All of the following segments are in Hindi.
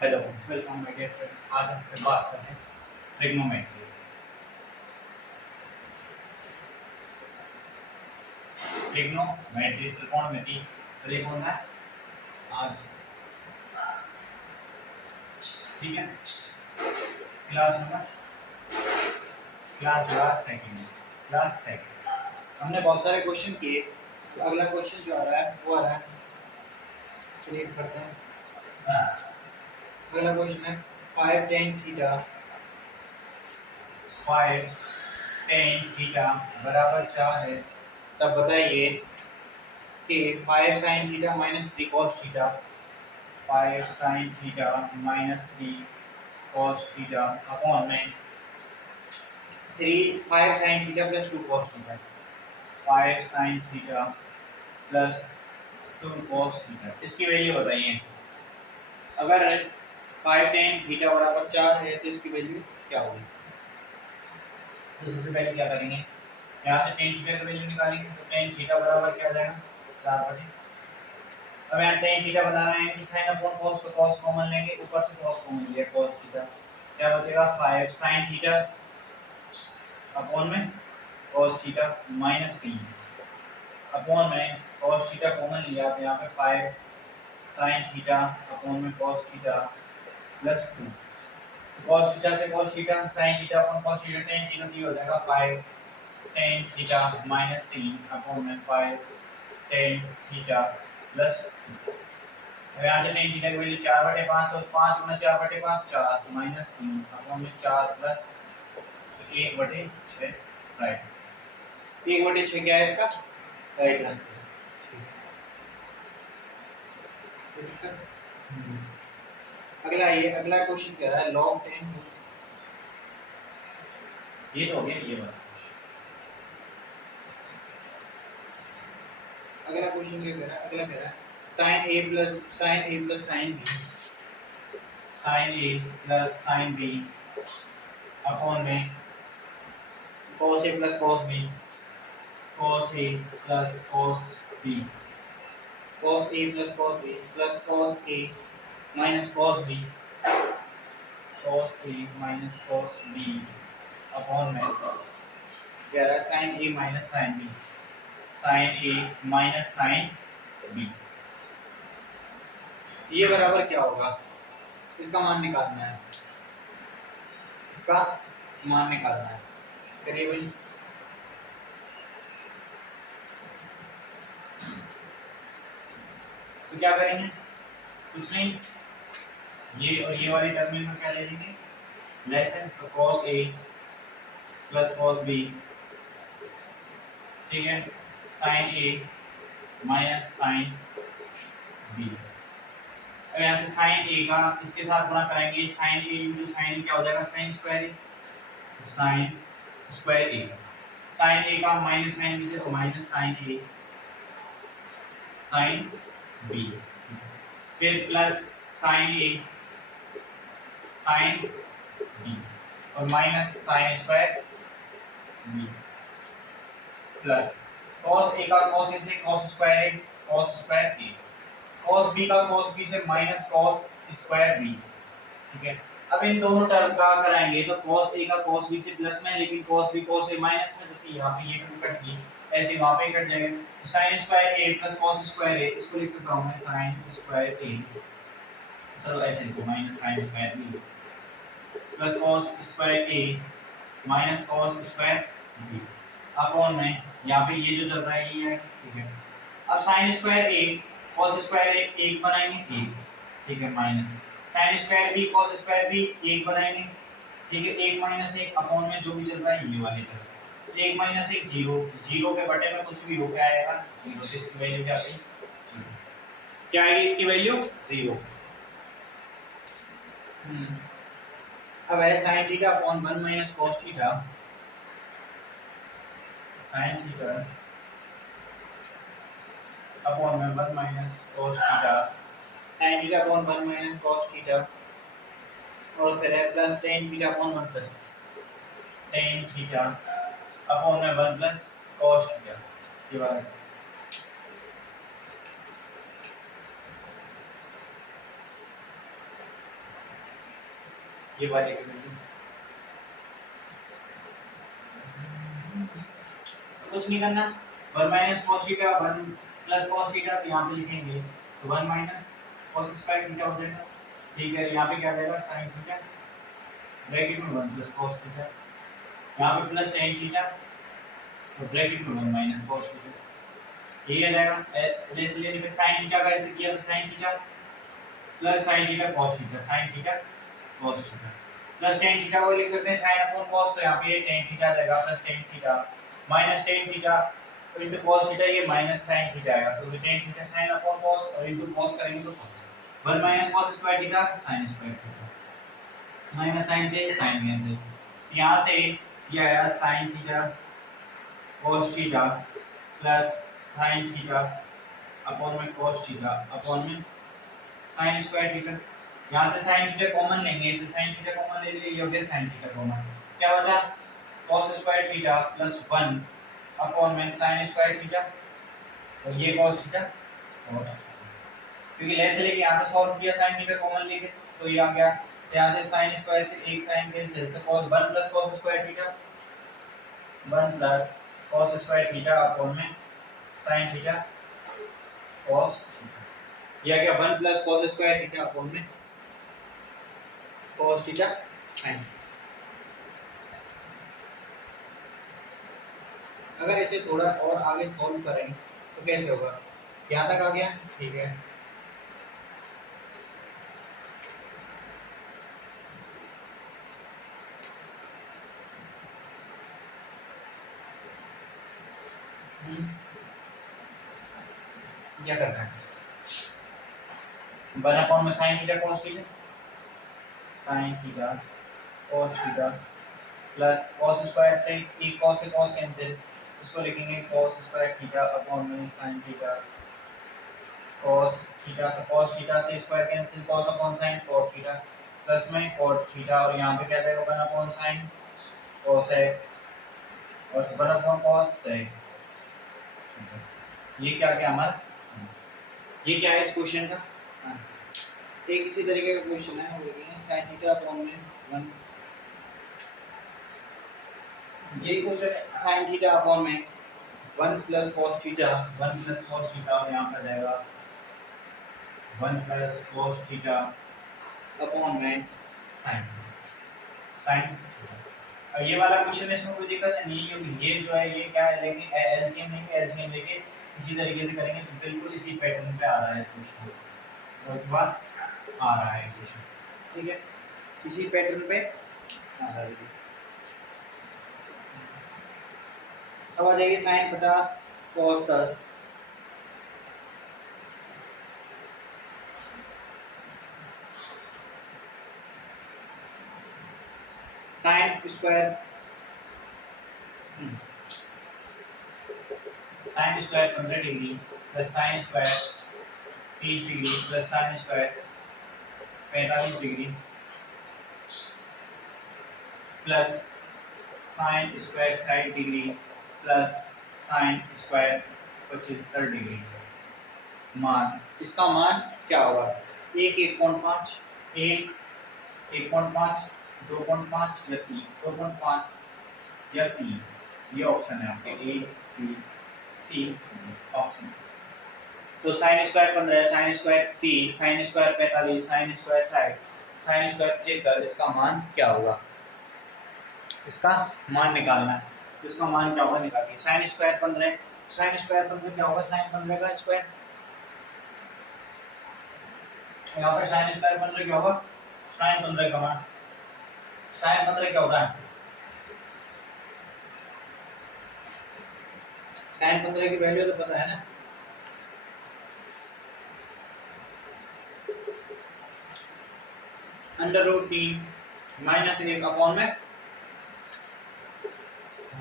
Hello, welcome my dear friends. आज हम फिर बात करते हैं ट्रिग्नोमेट्री। ट्रिग्नोमेट्री त्रिकोणमिति तो ये कौन है आज, ठीक है। Class number class second class second हमने बहुत सारे क्वेश्चन किए। तो अगला क्वेश्चन जो आ रहा है वो आ रहा है, चलिए करते हैं। अगला क्वेश्चन है 5 tan थीटा 5 tan थीटा बराबर 4 है। तब बताइए कि 5 sin theta minus 3 cos theta 5 sin theta minus 3 cos theta upon में 5 sin theta plus 2 cos theta 5 sin theta plus 2 cos theta. इसकी वैल्यू बताइए। अगर 5 tan थीटा बराबर 4 है तो इसकी वैल्यू क्या होगी? तो सबसे पहले क्या करेंगे, यहाँ से tan थीटा की वैल्यू निकालेंगे। तो tan थीटा बराबर क्या आ जाएगा 4 बटे। अब यहाँ tan थीटा बना रहे हैं कि sin अपॉन cos को cos कॉमन लेंगे, ऊपर से cos कॉमन लिया cos थीटा, क्या बचेगा 5 sin थीटा अपॉन में cos थीटा माइनस 3 अपॉन में cos थीटा कॉमन लिया तो यहाँ पे 5 sin थीटा अपॉन में cos theta plus 2। cos theta से cos theta sin theta upon cos theta tan theta दिया हो जाएगा 5 tan थीटा माइनस 3 अपॉन में 5 tan थीटा प्लस 2। यहाँ से tan थीटा की वैल्यू 4/5 तो 5 गुना 4/5 4 माइनस 3 अपॉन में 4 प्लस 1/6 राइट। 1/6 क्या है इसका राइट आंसर। अगला क्वेश्चन कह रहा है log 10। ये तो हो गया ये वाला। अगला क्वेश्चन क्या कह रहा है, अगला कह रहा है sin a plus sin b sin a plus sin b upon में cos a plus cos b cos a plus cos b cos a plus cos b plus cos a minus cos b cos a minus cos b upon में कह रहा है sin a minus sin b sin a minus sin b। ये बराबर क्या होगा? इसका मान निकालना है, इसका मान निकालना है। करिए भाई। तो क्या करेंगे, कुछ नहीं, ये और ये वाली टर्म में क्या ले लेंगे लेसन। तो cos a plus cos b, ठीक है, sin a minus sin b। अब यहाँ से sin a का इसके साथ गुणा कराएंगे, sin a इंटू sin क्या हो जाएगा sin square a, sin square a। sin a का माइनस sin b से तो minus sin a sin b, फिर plus sin a sin b और minus sin square b plus cos a का cos a से cos square a cos square a, cos b का cos b से माइनस cos स्क्वायर b, ठीक है। अब इन दोनों टर्म का कराएंगे तो cos a का cos b से प्लस में, लेकिन cos b cos a minus में, जैसे यहाँ पे ये टर्म कट गई ऐसे वहां पे कट जाएगा। तो sin square a plus cos square a, इसको लिख सकता हूं मैं sin स्क्वायर a, चलो ऐसे लिखो minus sin square b plus cos square a minus cos square b upon में यहाँ पे ये जो चल रहा है ये है, ठीक है। अब sin square a cos square a 1 बनाएंगे 1, ठीक है, minus sin square b cos square b 1 बनाएंगे, ठीक है। 1 माइनस 1 अपॉन में जो भी चल रहा है ये वाली टर्म, 1 माइनस 1 0, 0 के बटे में कुछ भी हो क्या आएगा 0, तो इसकी वैल्यू क्या आएगी 0, क्या आएगी इसकी वैल्यू 0। अब है sin theta upon 1 minus cos theta, sin theta upon में 1 minus cos theta, sin theta upon 1 minus cos theta और फिर है plus tan theta upon 1 plus tan theta upon में 1 प्लस cos थीटा, ये वाला। ये वाले की वैल्यू तो कुछ नहीं करना, 1 minus cos theta 1 plus cos theta, तो यहाँ पे लिखेंगे तो 1 माइनस कॉस स्क्वायर थीटा हो जाएगा। ठीक है, यहाँ पे क्या रहेगा साइन थीटा ब्रैकेट में 1 प्लस कॉस थीटा, यहाँ पे प्लस टेन थीटा तो ब्रैकेट में 1 माइनस कॉस थीटा। ठीक है जाएगा, इसलिए फिर साइन थीटा का ऐसे किया तो sine theta plus sine theta cos theta, sign theta cos theta plus tan theta को लिख सकते हैं साइन अपॉन कॉस, तो यहाँ पे ये टेन थीटा आ जाएगा plus tan theta minus tan theta तो इनटू कॉस थीटा, ये माइनस साइन थीटा आएगा, तो tan theta sine upon cos और इनटू कॉस करेंगे तो 1 minus cos square theta sine square theta, minus sine से साइन कैंसिल, तो यहाँ से ये आया sine theta cos theta plus sine theta upon में कॉस थीटा अपॉन में साइन स्क्वायर थीटा। यहाँ से साइन थीटा कॉमन लेंगे तो साइन थीटा कॉमन ले लिए, ये हो गया साइन थीटा कॉमन, क्या बचा cos square theta plus 1 upon में साइन स्क्वायर थीटा और ये cos थीटा cos, क्योंकि लेस लेके यहाँ पे सॉल्व किया साइन थीटा कॉमन लेके तो ये आ गया, यहाँ से साइन स्क्वायर से एक साइन कैंसिल, तो cos 1 plus cos square theta 1 plus cos square theta upon में साइन थीटा cos थीटा, ये आ गया 1 plus cos square theta upon में cos थीटा sin। अगर इसे थोड़ा और आगे सॉल्व करें तो कैसे होगा, यहाँ तक आ गया ठीक है, क्या करना है 1 अपॉन में sine theta cos theta sine theta cos theta plus cos square से एक cos से cos कैंसिल, इसको लिखेंगे cos स्क्वायर थीटा अपॉन में sin थीटा cos थीटा, तो cos थीटा से square cancel cos upon sin cos theta plus में cos थीटा और यहाँ पे क्या जाएगा 1 अपॉन sin cos है और 1 अपॉन cos है। ये क्या क्या हमारा, ये क्या है इस क्वेश्चन का आंसर। एक इसी तरीके का क्वेश्चन है, वो लिखेंगे sin थीटा अपॉन में 1, यही क्वेश्चन है sin थीटा अपॉन में 1 plus cos theta 1 plus cos theta और यहाँ पर जाएगा 1 प्लस cos थीटा अपॉन में sin sin। और ये वाला क्वेश्चन है, इसमें कोई दिक्कत नहीं है क्योंकि ये जो है ये क्या है, लेंगे एलसीएम लेंगे, एलसीएम लेके इसी तरीके से करेंगे तो बिल्कुल इसी पैटर्न पे आ रहा है क्वेश्चन, और उसके बाद आ रहा है क्वेश्चन, ठीक है इसी पैटर्न पे आ रहा है। अब आ जाएगी sin 50 cos 10, sin square sin square 15 degree plus sin square 30 degree plus sin square 45 degree plus sin square 60 degree plus sin square 75 degree. मान, इसका मान क्या होगा, 1.5 1 1.5 2.5 या 3 2.5 या 3, ये ऑप्शन है आपके ए बी सी ऑप्शन। तो sine square 15 sine square 30 sine square 45 sine square 60 sine square 75, इसका मान क्या होगा, इसका मान निकालना है, तो इसका मान क्या होगा निकालिए। साइन स्क्वायर 15 क्या होगा, साइन 15 का स्क्वायर, यहाँ पर साइन स्क्वायर 15 क्या होगा, साइन 15 का मान, साइन 15 क्या होता है, साइन 15 की वैल्यू तो पता है ना, √3 माइनस 1 अपॉन में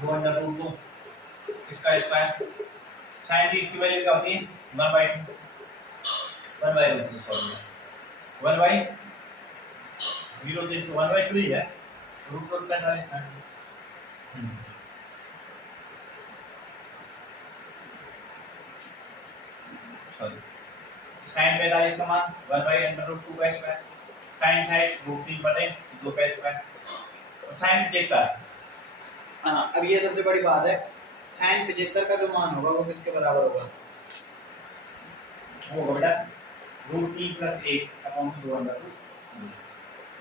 2 इसका स्क्वायर, साइन 30 की वैल्यू क्या होती है 1/2 1/2 सॉरी 1/0 तो इसको 1/2 ही है, √2 का 45 सॉरी साइन 45 का मान 1/√2 का स्क्वायर साइन साइड √3/2 का स्क्वायर और साइन 75। हाँ, अब ये सबसे बड़ी बात है, साइन 75 का जो मान होगा वो किसके बराबर होगा? वो होगा बेटा √3+1/2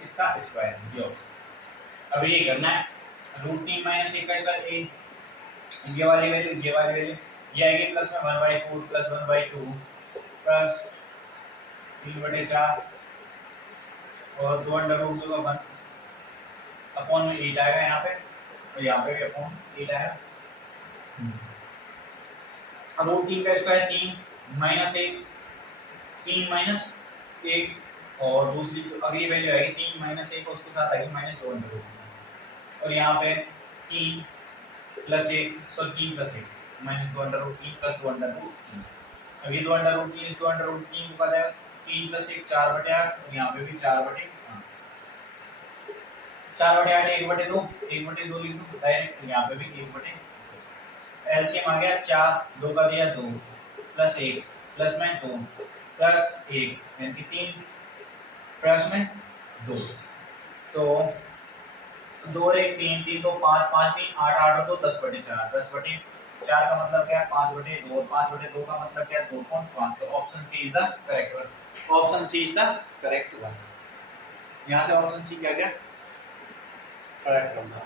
इसका स्क्वायर। ये अब ये करना है, √3 - 1 का स्क्वायर a, ये वाली वैल्यू ये आएगी प्लस में 1/4 प्लस 1/2 प्लस 3/4 और 2√2 का 1 अपॉन में 8 आएगा यहाँ पे, और यहाँ पे भी अपॉन 8 आएगा। अब √3 का स्क्वायर 3 - 1 और दूसरी अगली वैल्यू आएगी 3 - 1 उसके साथ आएगी -2√3 और यहाँ पे 3 + 1 सॉरी 3 + 1 -2√3 + 2√3। अब ये 2√3 इस 2√3 को क्या 3 + 1 4/8 और यहाँ पे भी 4/8 4/8 1/2 1/2 लिख दो डायरेक्ट, यहाँ पे भी 1/2। एलसीएम आ गया 4 2 का दिया 2 प्लस 1 प्लस में 2 प्लस 1 यानी कि 3 प्लस में 2 तो 2 और 1 3 3 तो 5 5 3 8 8 और 2 10/4 10/4 का मतलब क्या है 5/2 और 5/2 का मतलब क्या है 2.5। तो option C is the correct one. Option C is the correct one. यहाँ से ऑप्शन सी क्या गया? करेक्ट होगा।